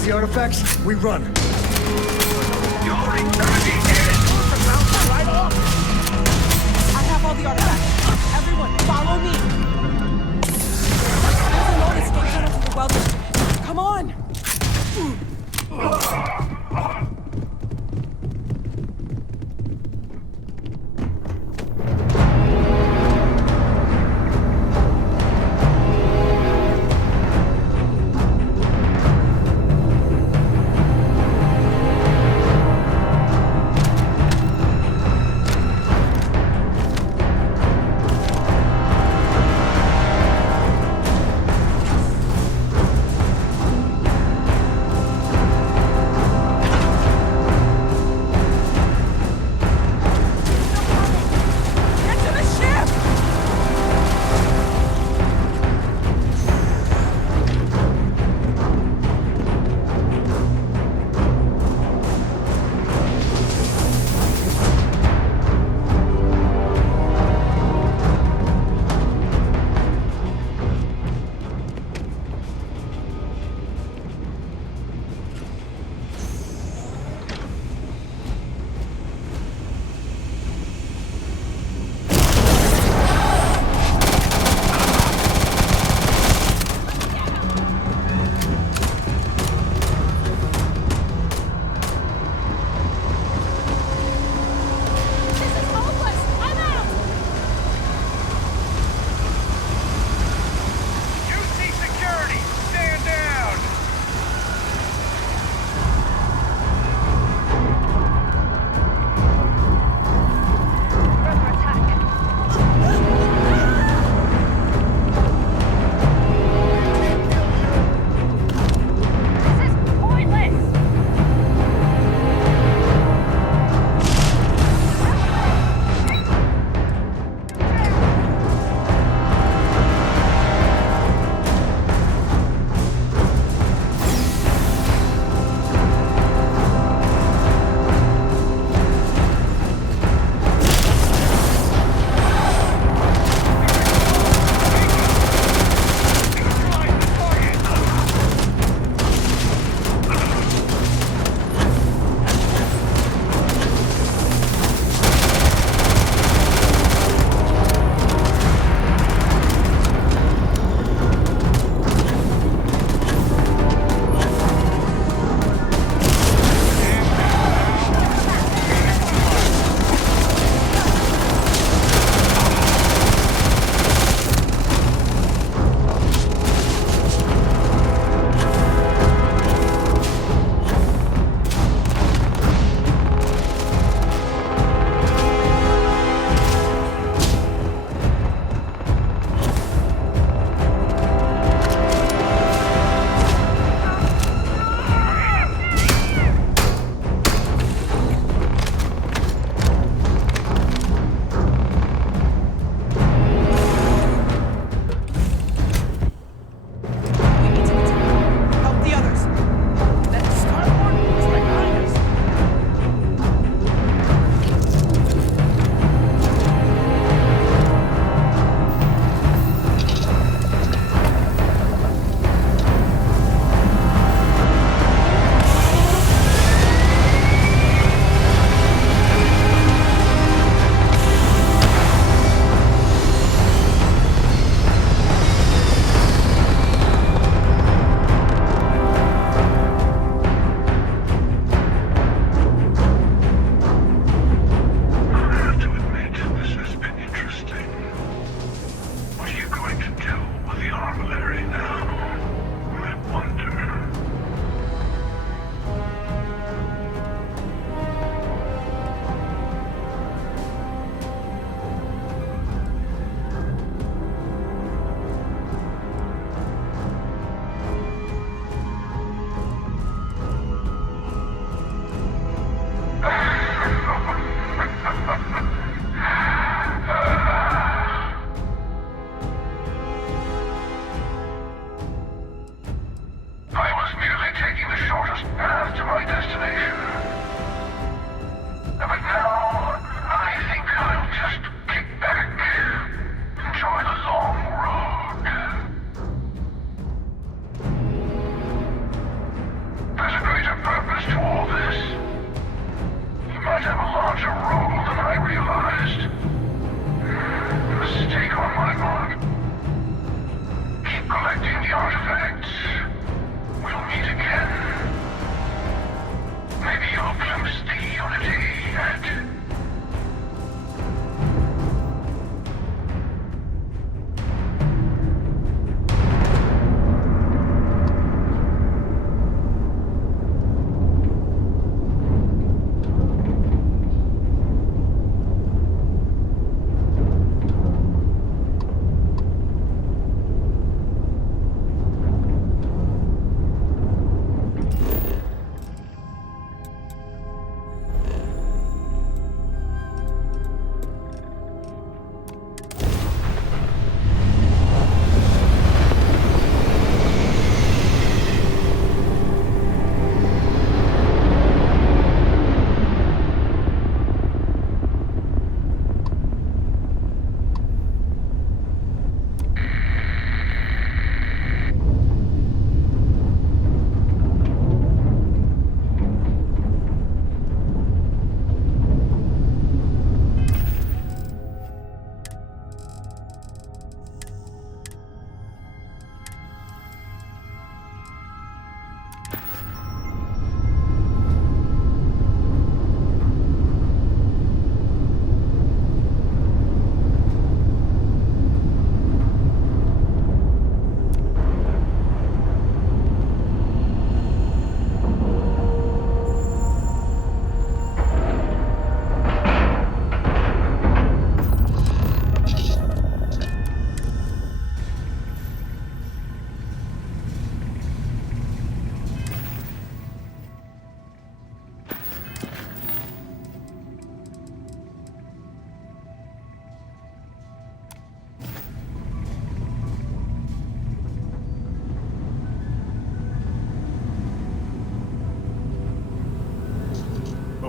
past the artifacts, we run. You already turned me in! Right off! I have all the artifacts. Everyone, follow me. There's a lone escape tunnel to the well district. Come on!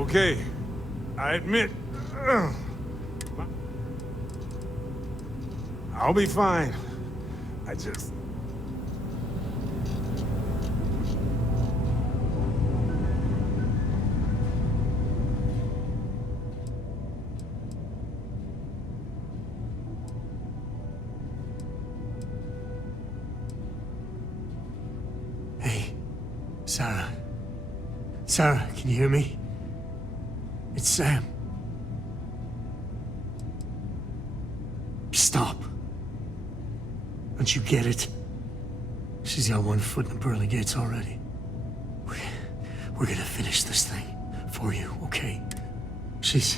Okay, I admit, I'll be fine. I just... Hey, Sarah. Sarah, can you hear me? It's Sam. Stop. Don't you get it? She's got one foot in the pearly gates already. We're gonna finish this thing for you, okay? She's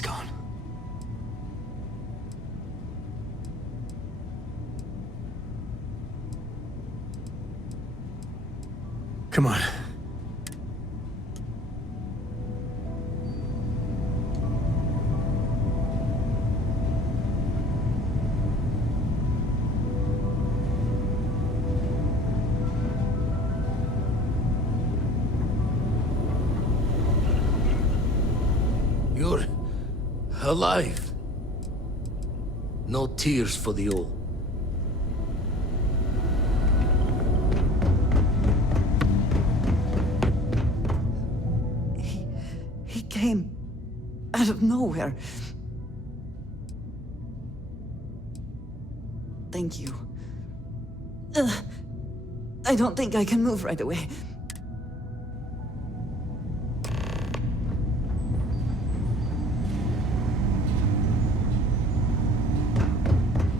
gone. Come on. You're alive. No tears for the old. He came out of nowhere. Thank you. I don't think I can move right away.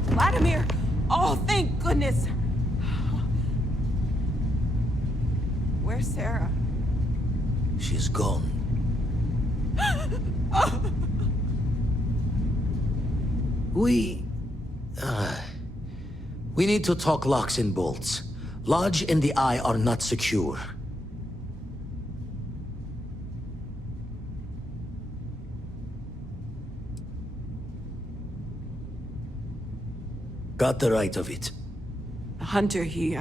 Vladimir! Oh, thank goodness! Where's Sarah? She's gone. We need to talk locks and bolts. Lodge and the Eye are not secure. Got the right of it. Hunter, he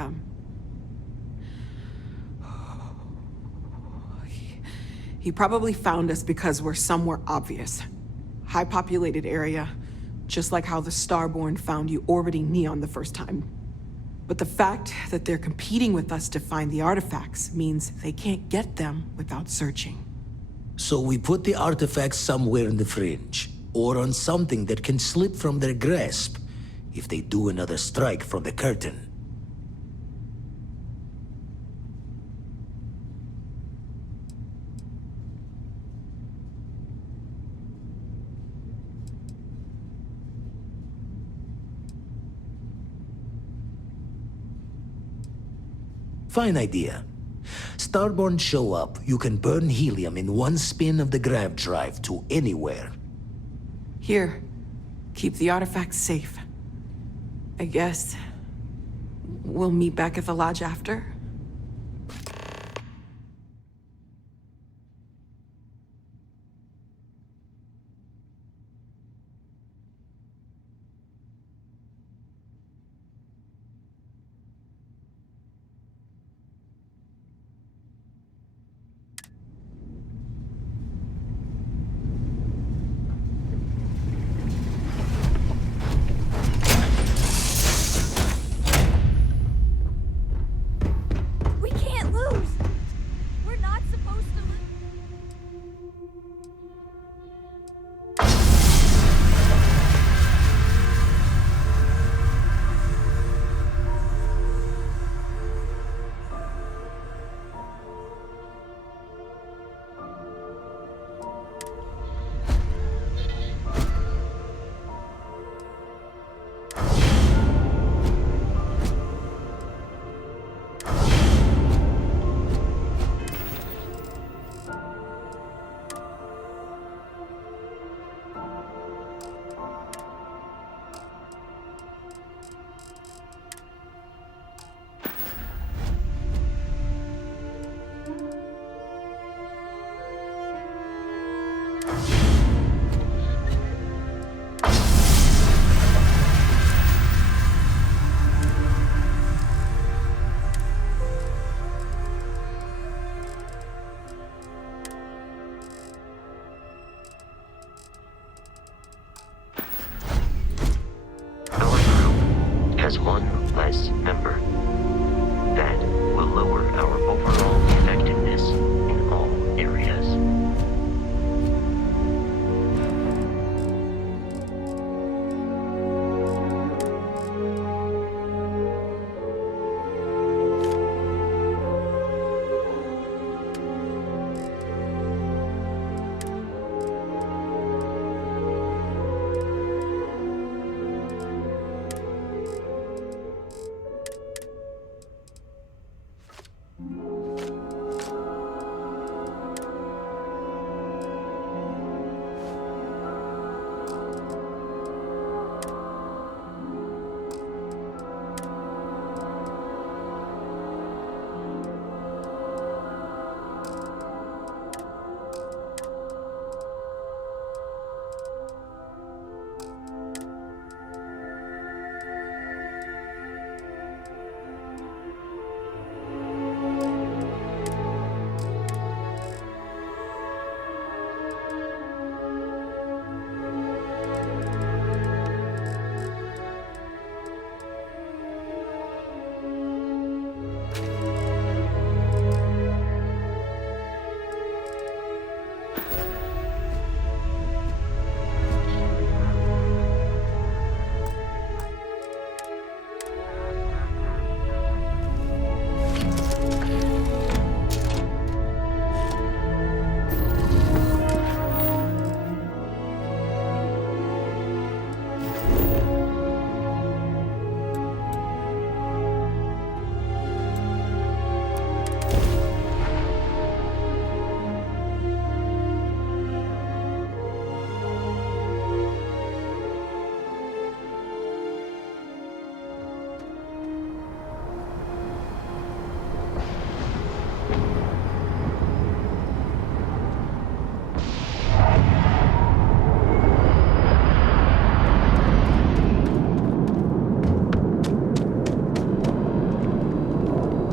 probably found us because we're somewhere obvious. High-populated area, just like how the Starborn found you orbiting Neon the first time. But the fact that they're competing with us to find the artifacts means they can't get them without searching. So we put the artifacts somewhere in the fringe, or on something that can slip from their grasp if they do another strike from the curtain. Fine idea. Starborn show up, you can burn helium in one spin of the grav drive to anywhere. Here, keep the artifacts safe. I guess we'll meet back at the lodge after? member. That will lower our overall effectiveness in all areas.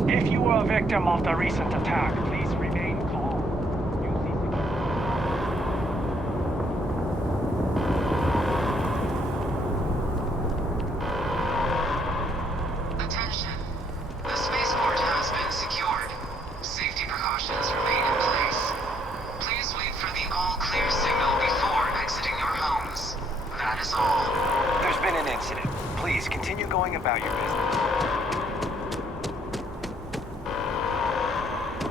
If you were a victim of the recent attack, please remain calm. Attention. The spaceport has been secured. Safety precautions remain in place. Please wait for the all-clear signal before exiting your homes. That is all. There's been an incident. Please continue going about your business.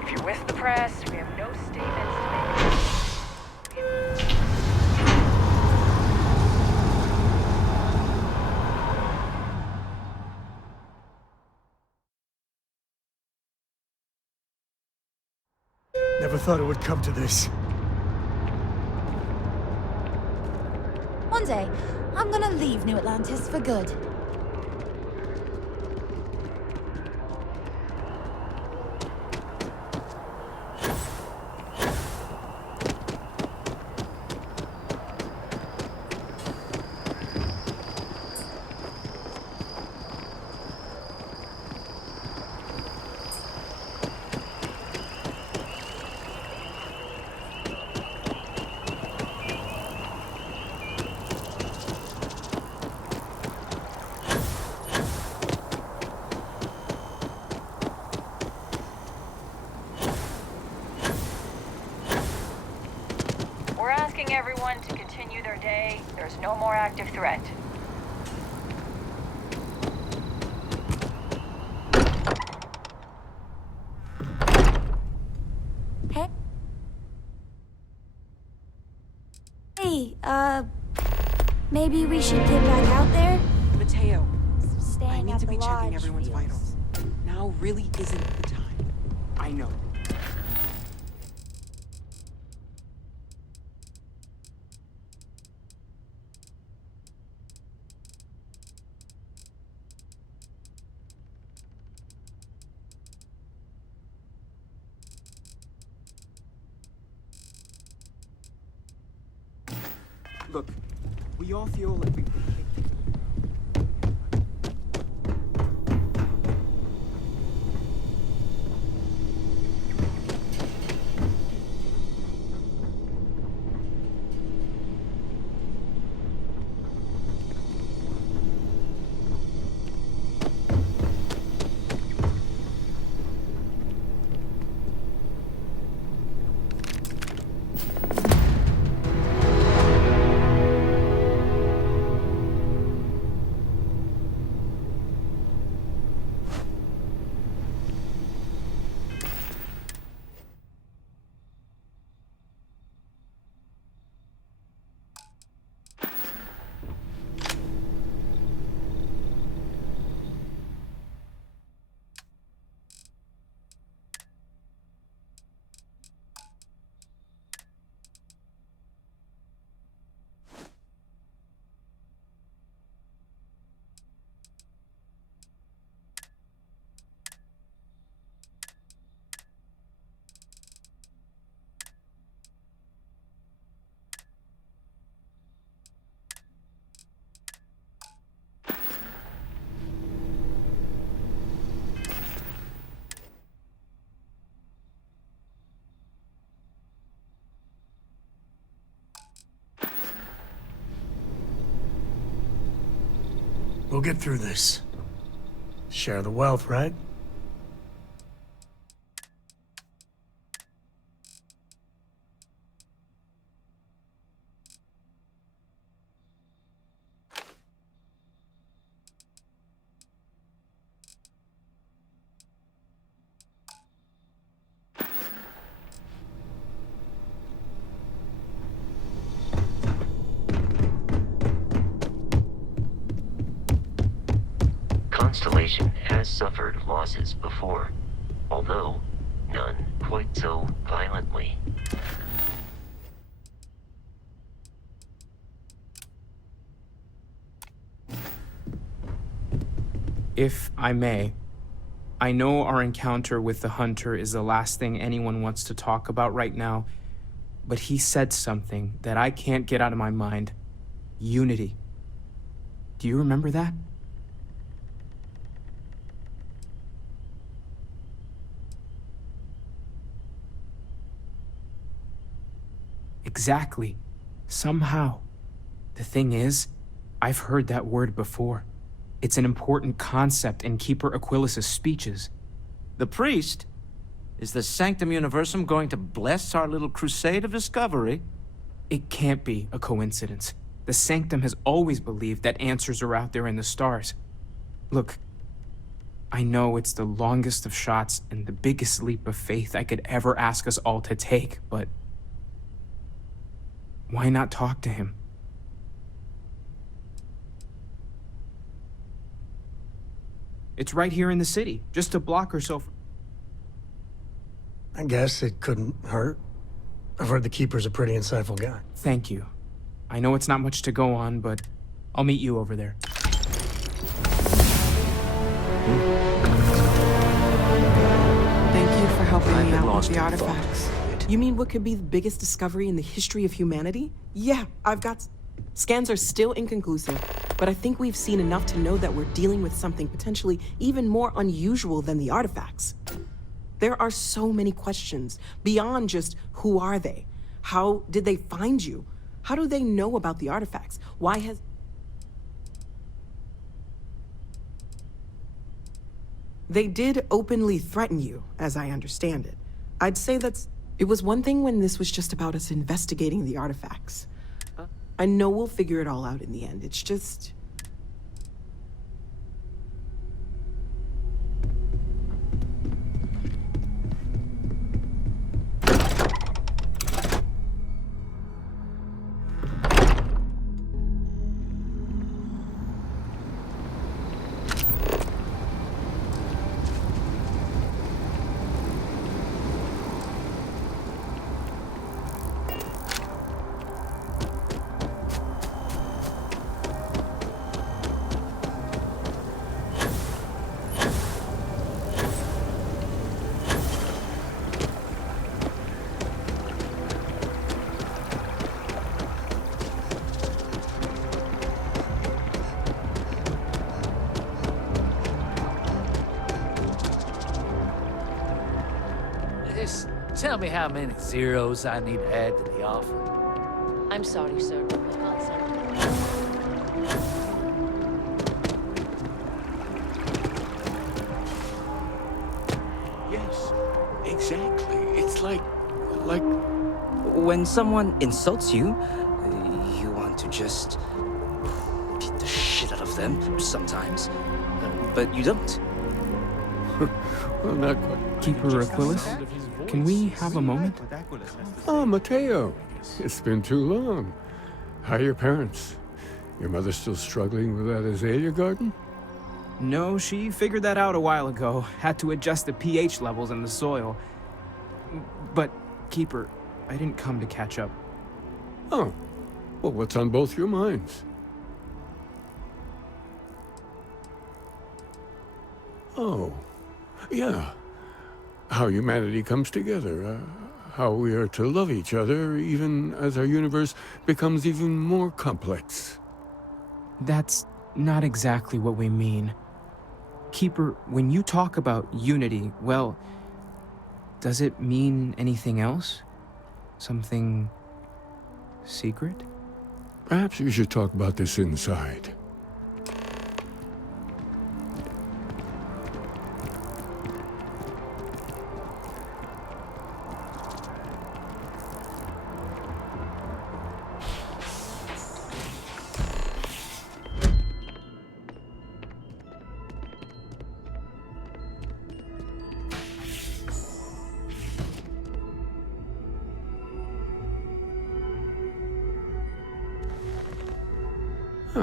If you're with the press, we have no statements to make. Never thought it would come to this. One day, I'm gonna leave New Atlantis for good. We're asking everyone to continue their day. There's no more active threat. Hey, maybe we should get back out there? Mateo, I Staying need at to the be checking lodge everyone's feels- vitals. Now really isn't the time. I know. Look, we all feel like we've been kicked. We'll get through this. Share the wealth, right? Constellation has suffered losses before, although none quite so violently. If I may, I know our encounter with the Hunter is the last thing anyone wants to talk about right now, but he said something that I can't get out of my mind. Unity. Do you remember that? Exactly. Somehow. The thing is, I've heard that word before. It's an important concept in Keeper Aquilas's speeches. The priest? Is the Sanctum Universum going to bless our little crusade of discovery? It can't be a coincidence. The Sanctum has always believed that answers are out there in the stars. Look, I know it's the longest of shots and the biggest leap of faith I could ever ask us all to take, but why not talk to him? It's right here in the city, just a block or so. I guess it couldn't hurt. I've heard the Keeper's a pretty insightful guy. Thank you. I know it's not much to go on, but I'll meet you over there. Thank you for helping me out with the artifacts. You mean what could be the biggest discovery in the history of humanity? Yeah, I've got... Scans are still inconclusive, but I think we've seen enough to know that we're dealing with something potentially even more unusual than the artifacts. There are so many questions beyond just who are they? How did they find you? How do they know about the artifacts? Why has... They did openly threaten you, as I understand it. I'd say it was one thing when this was just about us investigating the artifacts. I know we'll figure it all out in the end. It's just... Just tell me how many zeros I need to add to the offer. I'm sorry, sir. I can't say. Yes, exactly. It's like... When someone insults you, you want to just beat the shit out of them sometimes. But you don't. Well, not quite. Keeper Aquilas, can we have a moment? Oh, Mateo. It's been too long. How are your parents? Your mother still struggling with that azalea garden? No, she figured that out a while ago. Had to adjust the pH levels in the soil. But, Keeper, I didn't come to catch up. Oh. Well, what's on both your minds? Oh. Yeah. How humanity comes together. How we are to love each other, even as our universe becomes even more complex. That's not exactly what we mean. Keeper, when you talk about unity, well, does it mean anything else? Something secret? Perhaps we should talk about this inside.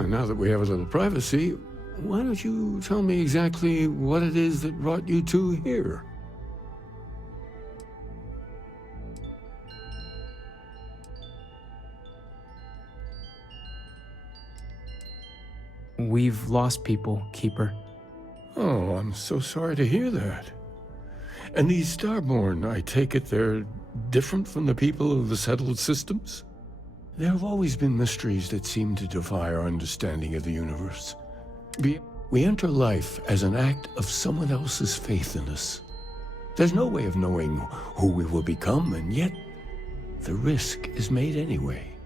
Now that we have a little privacy, why don't you tell me exactly what it is that brought you two here? We've lost people, Keeper. Oh, I'm so sorry to hear that. And these Starborn, I take it they're different from the people of the settled systems? There have always been mysteries that seem to defy our understanding of the universe. We enter life as an act of someone else's faith in us. There's no way of knowing who we will become, and yet the risk is made anyway.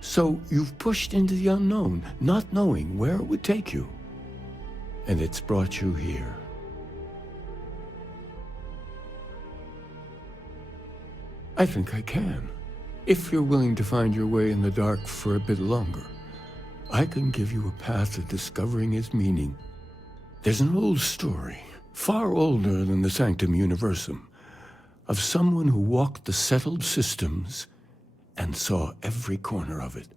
So you've pushed into the unknown, not knowing where it would take you. And it's brought you here. I think I can. If you're willing to find your way in the dark for a bit longer, I can give you a path to discovering its meaning. There's an old story, far older than the Sanctum Universum, of someone who walked the settled systems and saw every corner of it.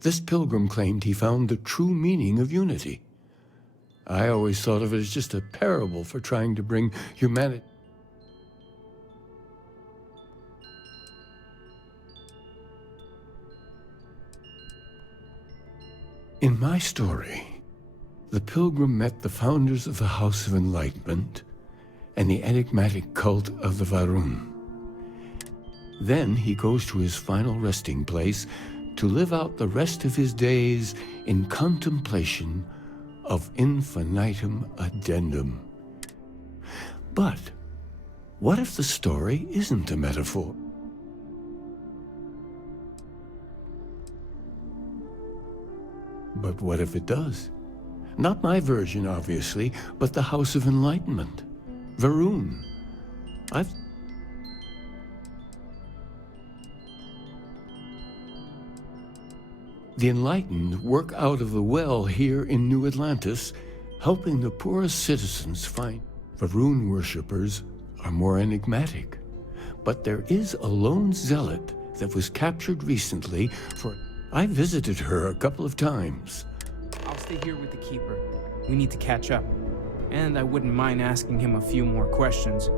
This pilgrim claimed he found the true meaning of unity. I always thought of it as just a parable for trying to bring humanity. In my story, the pilgrim met the founders of the House of Enlightenment and the enigmatic cult of the Varun. Then he goes to his final resting place to live out the rest of his days in contemplation of infinitum addendum. But what if the story isn't a metaphor? But what if it does? Not my version, obviously, but the House of Enlightenment. Varun. The enlightened work out of the well here in New Atlantis, helping the poorest citizens find. Varun worshippers are more enigmatic. But there is a lone zealot that was captured recently for... I visited her a couple of times. I'll stay here with the Keeper. We need to catch up. And I wouldn't mind asking him a few more questions.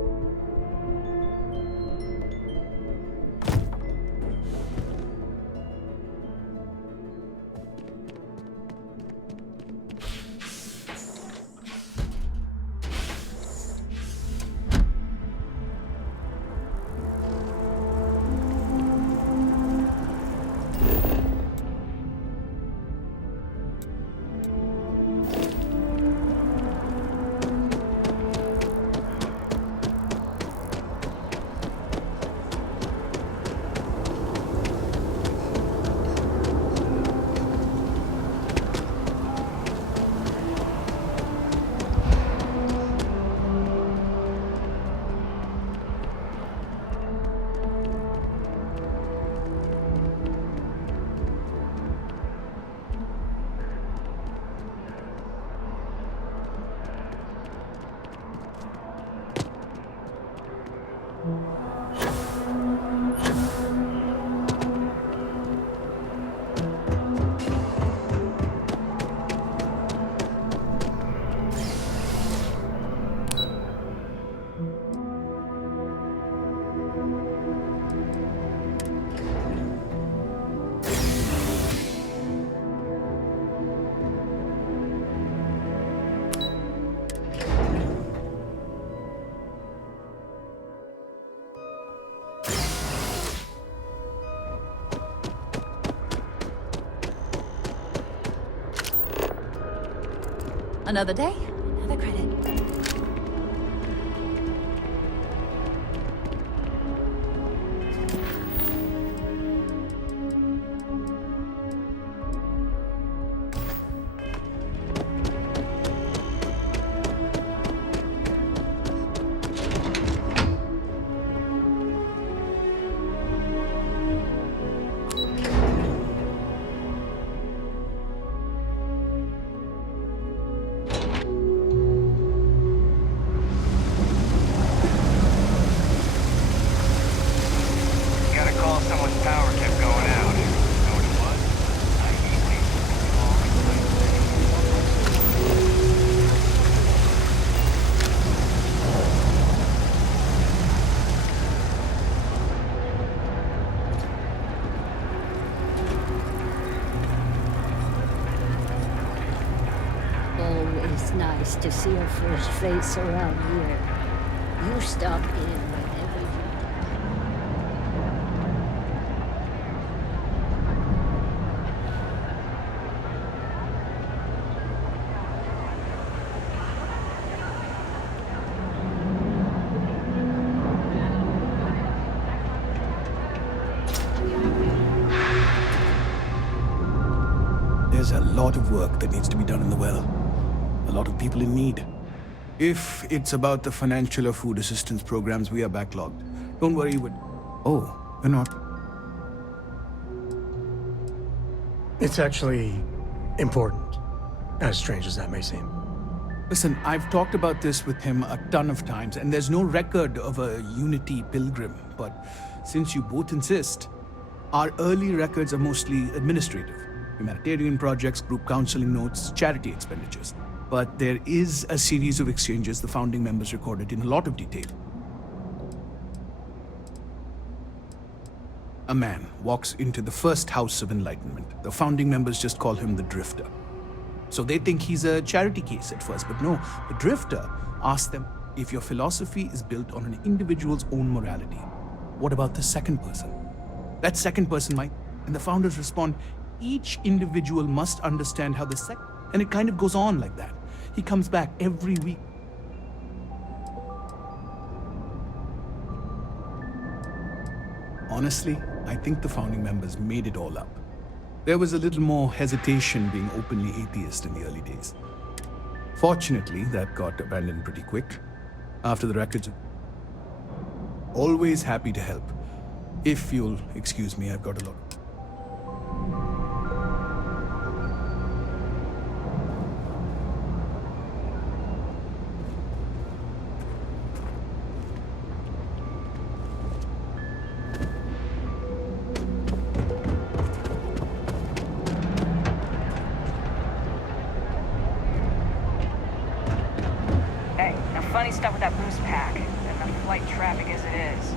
Another day, another credit. nice to see a fresh face around here. You stop in whenever you... There's a lot of work that needs to be done in the well. A lot of people in need. If it's about the financial or food assistance programs, we are backlogged. Don't worry, Oh, we're not. It's actually important, as strange as that may seem. Listen, I've talked about this with him a ton of times, and there's no record of a Unity pilgrim. But since you both insist, our early records are mostly administrative. Humanitarian projects, group counseling notes, charity expenditures. But there is a series of exchanges the founding members recorded in a lot of detail. A man walks into the first house of enlightenment. The founding members just call him the Drifter. So they think he's a charity case at first, but no, the Drifter asks them if your philosophy is built on an individual's own morality. What about the second person? That second person might, and the founders respond, each individual must understand how the second, and it kind of goes on like that. He comes back every week. Honestly, I think the founding members made it all up. There was a little more hesitation being openly atheist in the early days. Fortunately, that got abandoned pretty quick. After the records. Always happy to help. If you'll excuse me, I've got a lot. Hey, now funny stuff with that boost pack, and the flight traffic as it is.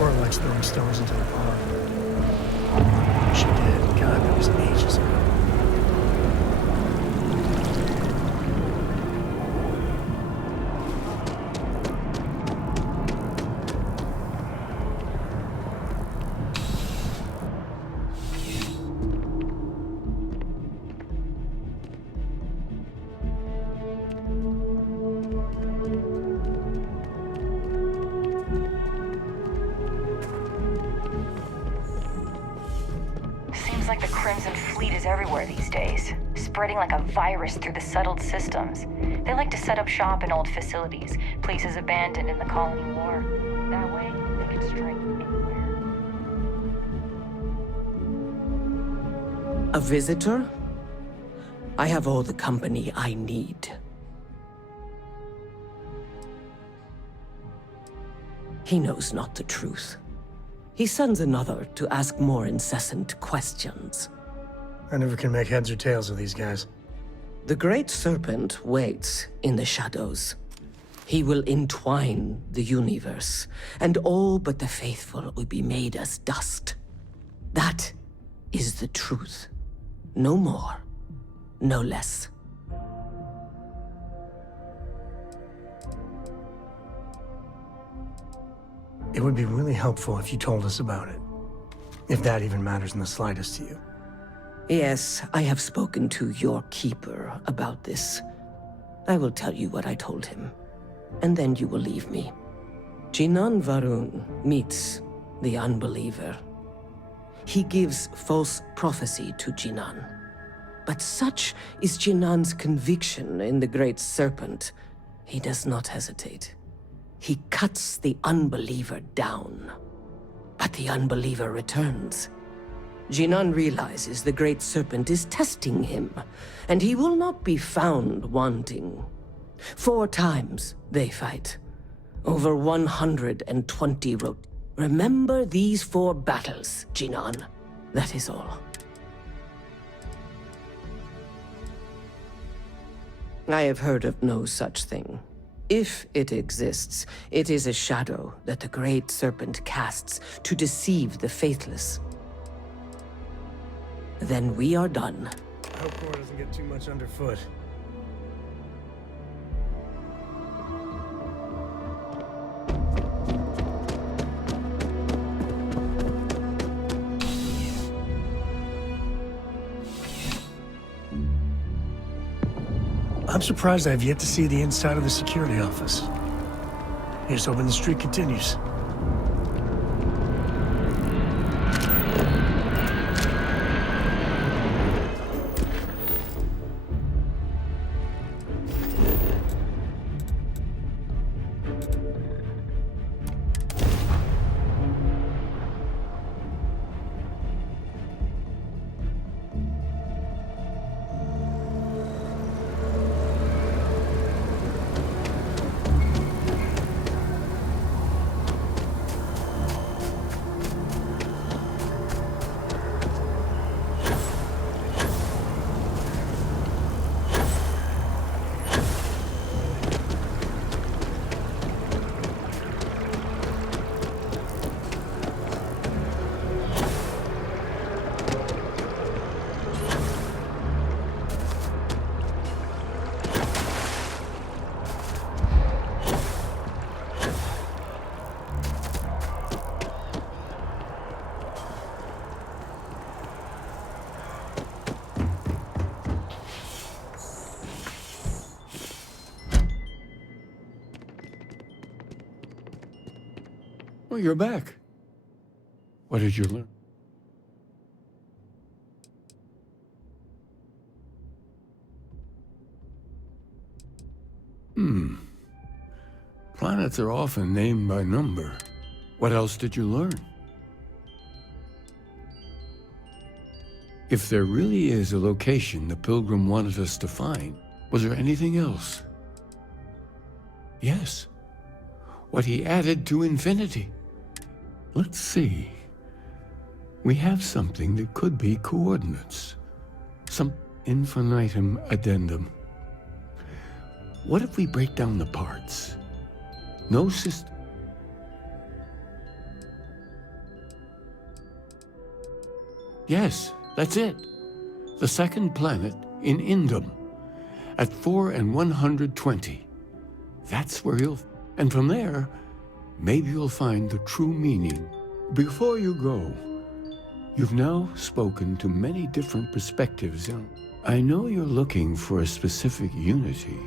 Cora likes throwing stones into the pond. She did. God, that was ages ago. Seems like the Crimson Fleet is everywhere these days, spreading like a virus through the settled systems. They like to set up shop in old facilities, places abandoned in the colony war. That way, they can strike anywhere. A visitor? I have all the company I need. He knows not the truth. He sends another to ask more incessant questions. I never can make heads or tails of these guys. The Great Serpent waits in the shadows. He will entwine the universe, and all but the faithful will be made as dust. That is the truth. No more, no less. It would be really helpful if you told us about it. If that even matters in the slightest to you. Yes, I have spoken to your keeper about this. I will tell you what I told him, and then you will leave me. Jinan Varun meets the unbeliever. He gives false prophecy to Jinan. But such is Jinan's conviction in the Great Serpent, he does not hesitate. He cuts the unbeliever down. But the unbeliever returns. Jinan realizes the Great Serpent is testing him, and he will not be found wanting. 4 times they fight. Over 120 wrote. Remember these 4 battles, Jinan. That is all. I have heard of no such thing. If it exists, it is a shadow that the Great Serpent casts to deceive the faithless. Then we are done. I hope Cora doesn't get too much underfoot. I'm surprised I've yet to see the inside of the security office. Here's hoping the streak continues. Well, you're back. What did you learn? Planets are often named by number. What else did you learn? If there really is a location the Pilgrim wanted us to find, was there anything else? Yes. What he added to infinity. Let's see. We have something that could be coordinates. Some infinitum addendum. What if we break down the parts? No system. Yes, that's it. The second planet in Indum. At 4 and 120. That's where you'll... And from there, maybe you'll find the true meaning. Before you go, you've now spoken to many different perspectives. I know you're looking for a specific unity.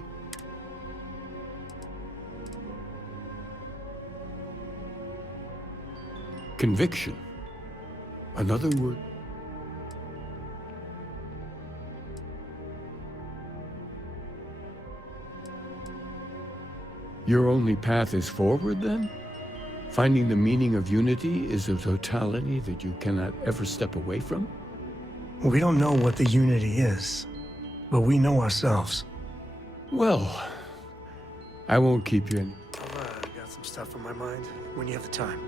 Conviction. Another word. Your only path is forward, then? Finding the meaning of unity is a totality that you cannot ever step away from? We don't know what the unity is, but we know ourselves. Well, I won't keep you in. I've got some stuff on my mind when you have the time.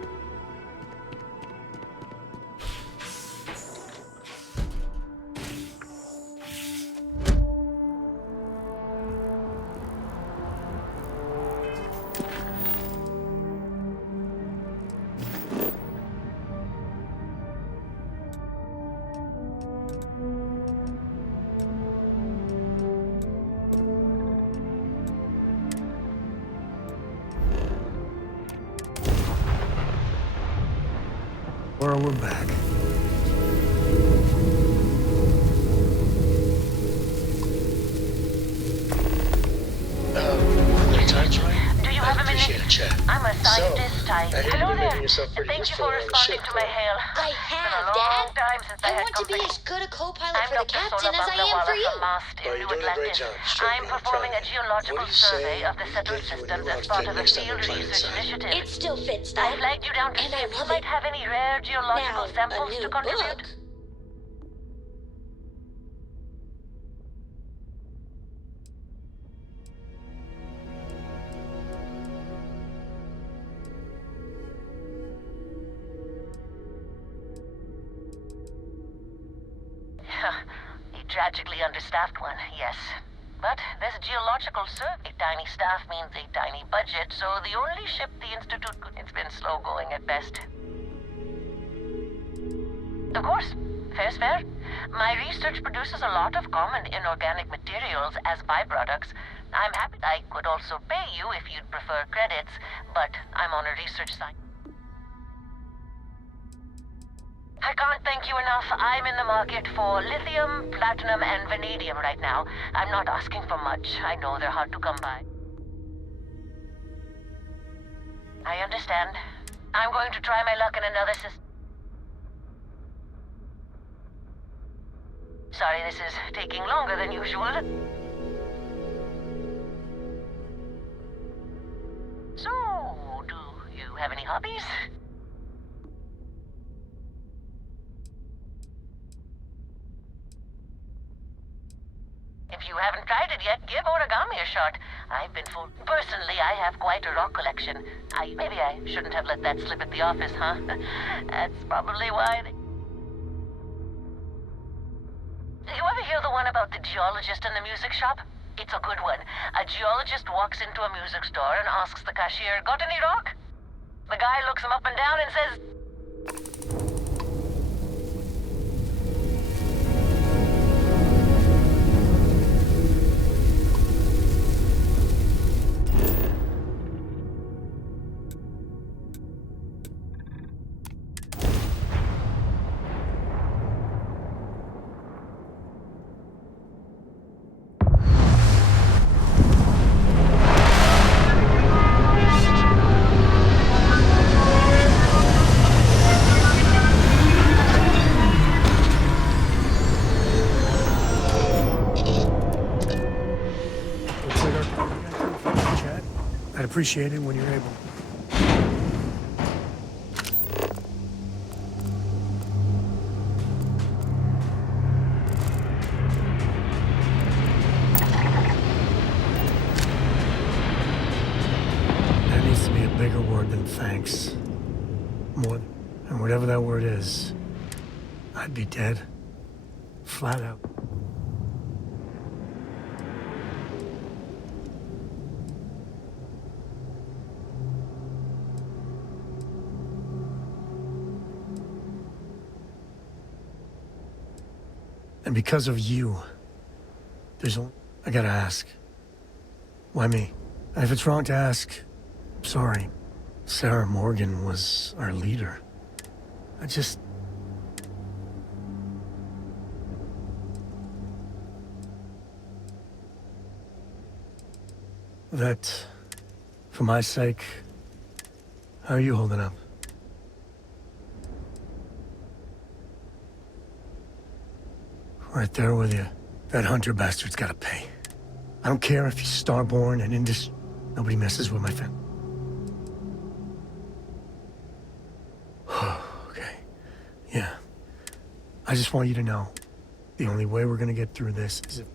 We're back. Do you have a minute? chat. I'm a scientist. I hear Hello you're there. making yourself pretty Thank you useful for on the responding ship, to my huh? hail. I It's been have, a long Dad. time since I I had want to be company. as good a co-pilot I'm for the Dr. captain Sola as I am for Bangawala you. from Mast in Oh, New you're doing a great Atlantis. job. Straight I'm man, performing a proud of you. geological What do you survey say of the we settled get you a systems new as part outfit of a next time field we're playing research inside? initiative. It still fits, I Dad. flagged you down to And see I if you love might it. have any rare geological Now, a samples new to contribute. book. A tragically understaffed one, yes. But this geological survey, tiny staff means a tiny budget, so the only ship the Institute could... It's been slow going at best. Of course, fair's fair. My research produces a lot of common inorganic materials as byproducts. I'm happy I could also pay you if you'd prefer credits, but I'm on a research site. I can't thank you enough. I'm in the market for lithium, platinum, and vanadium right now. I'm not asking for much. I know they're hard to come by. I understand. I'm going to try my luck in another system. Sorry this is taking longer than usual. So, do you have any hobbies? If you haven't tried it yet, give origami a shot. I've been fooled. Personally, I have quite a rock collection. Maybe I shouldn't have let that slip at the office, huh? That's probably why they... You ever hear the one about the geologist in the music shop? It's a good one. A geologist walks into a music store and asks the cashier, "Got any rock?" The guy looks him up and down and says, Chat. I'd appreciate it when you're able. There needs to be a bigger word than thanks. More, and whatever that word is, I'd be dead. Flat out. And because of you, there's only... I gotta ask. Why me? And if it's wrong to ask, sorry. Sarah Morgan was our leader. I just... That, for my sake, how are you holding up? Right there with you. That Hunter bastard's gotta pay. I don't care if he's starborn and Indus. Nobody messes with my family. Okay. Yeah. I just want you to know, the only way we're gonna get through this is if...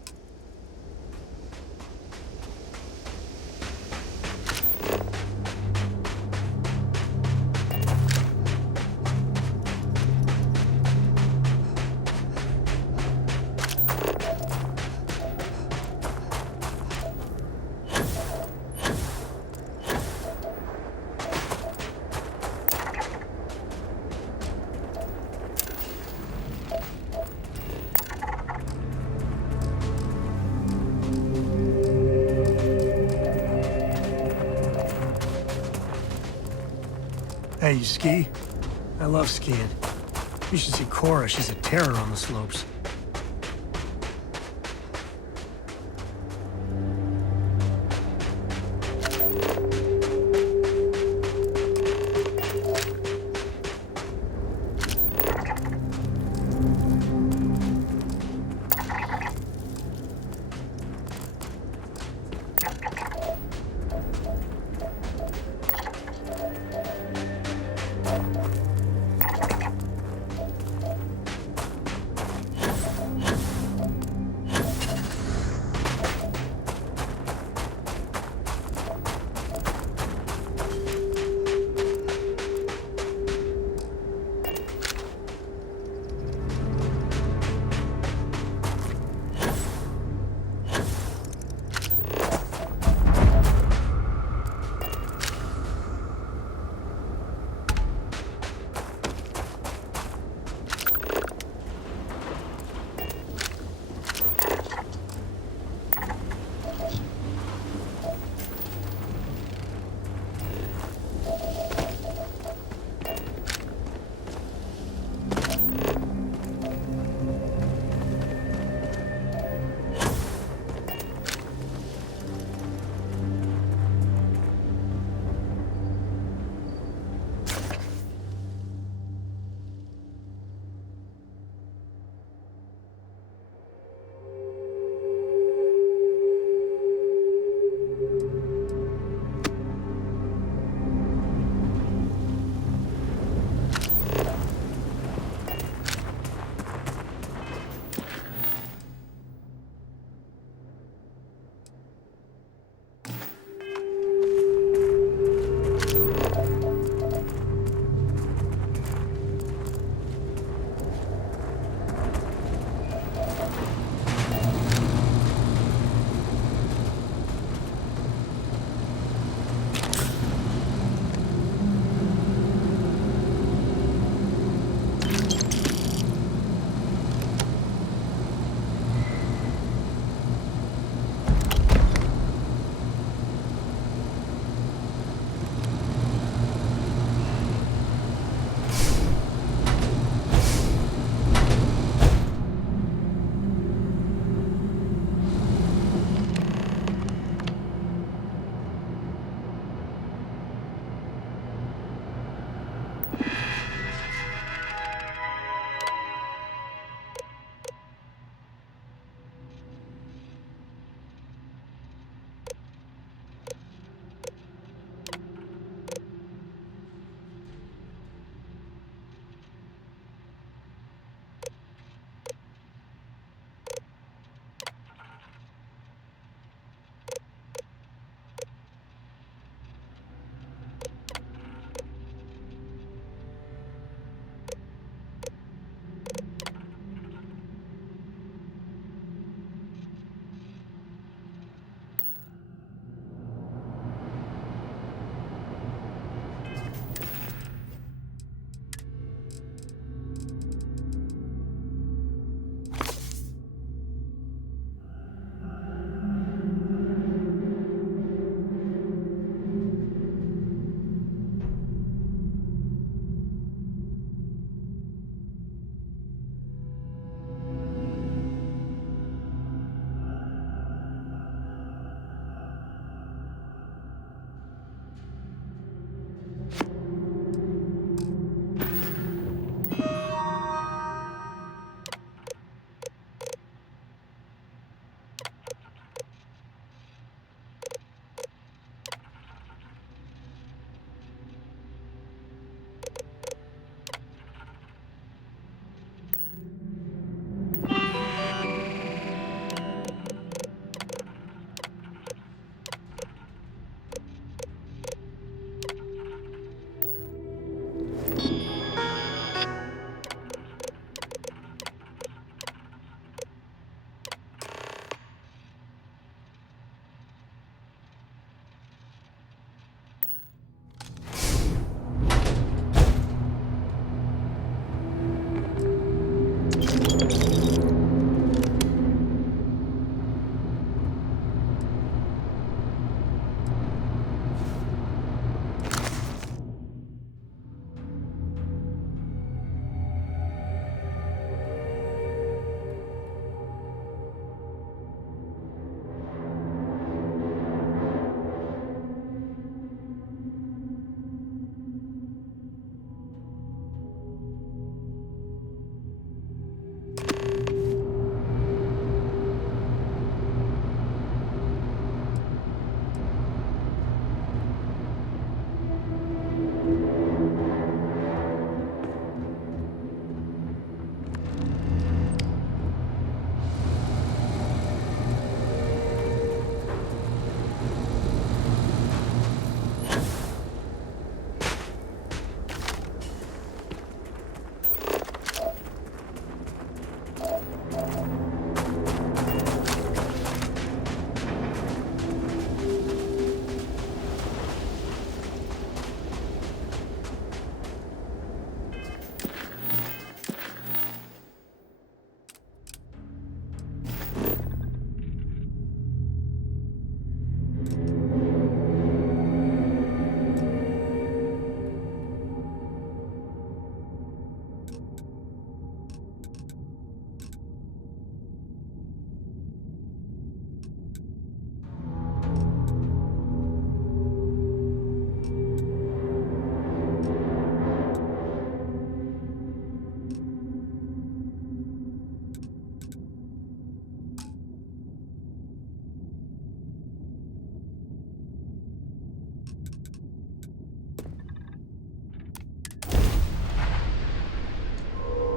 Hey, you ski? I love skiing. You should see Cora. She's a terror on the slopes.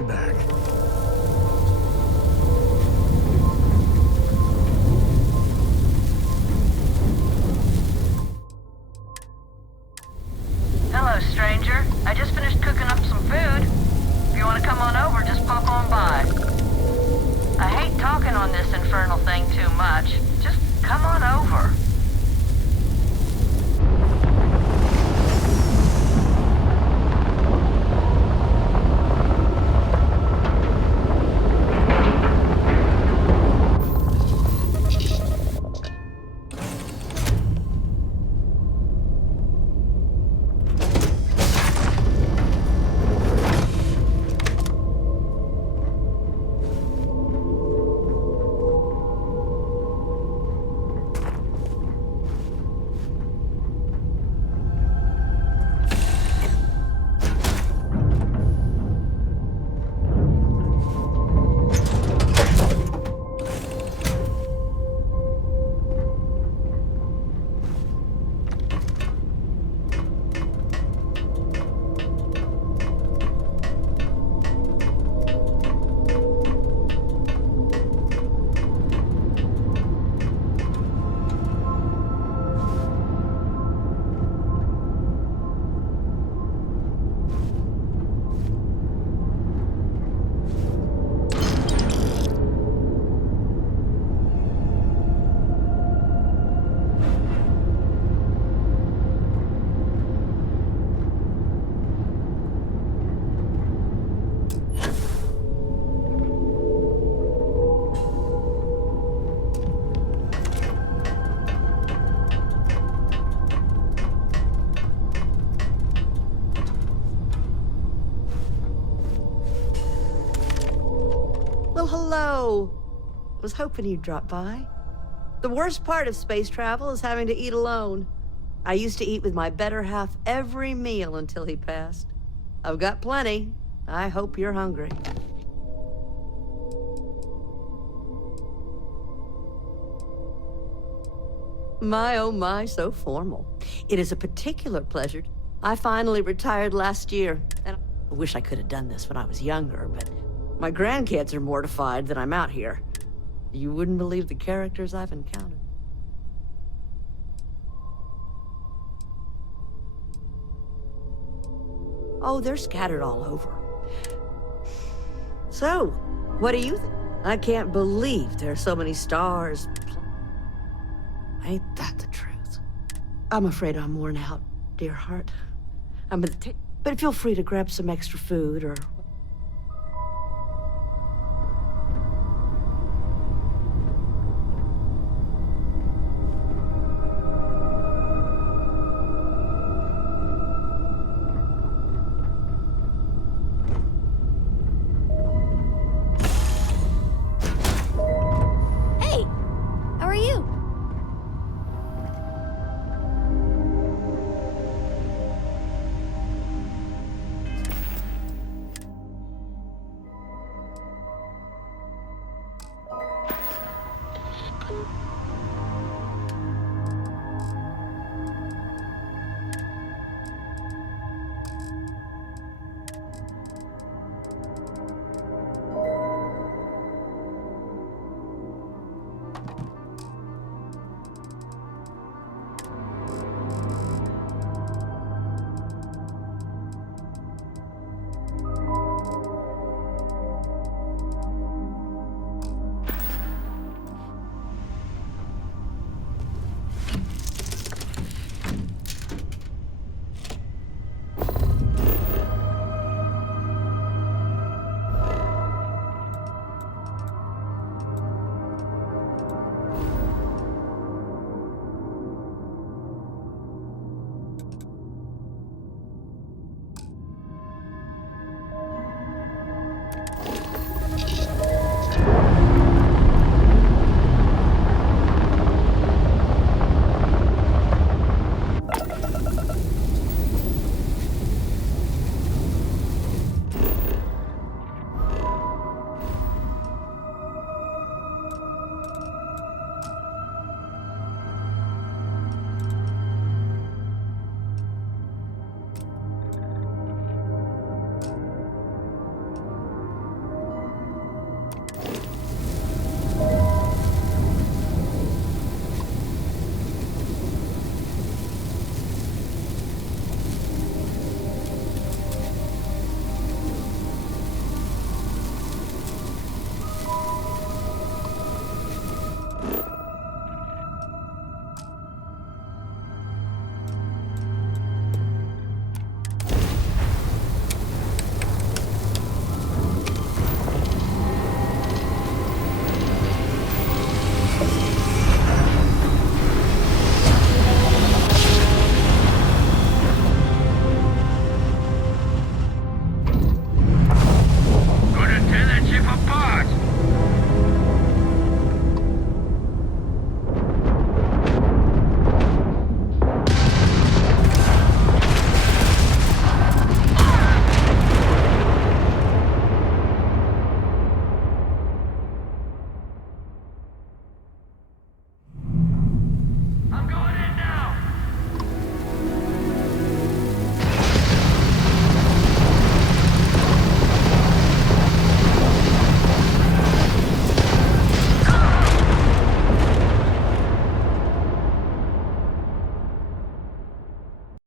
Be back. Hello, stranger. I just finished cooking up some food. If you want to come on over, just pop on by. I hate talking on this infernal thing too much. Just come on over. Well, hello. Was hoping you'd drop by. The worst part of space travel is having to eat alone. I used to eat with my better half every meal until he passed. I've got plenty. I hope you're hungry. My, oh my, so formal. It is a particular pleasure. I finally retired last year, and I wish I could have done this when I was younger, but my grandkids are mortified that I'm out here. You wouldn't believe the characters I've encountered. Oh, they're scattered all over. So, what do you think? I can't believe there are so many stars. Ain't that the truth? I'm afraid I'm worn out, dear heart. But feel free to grab some extra food or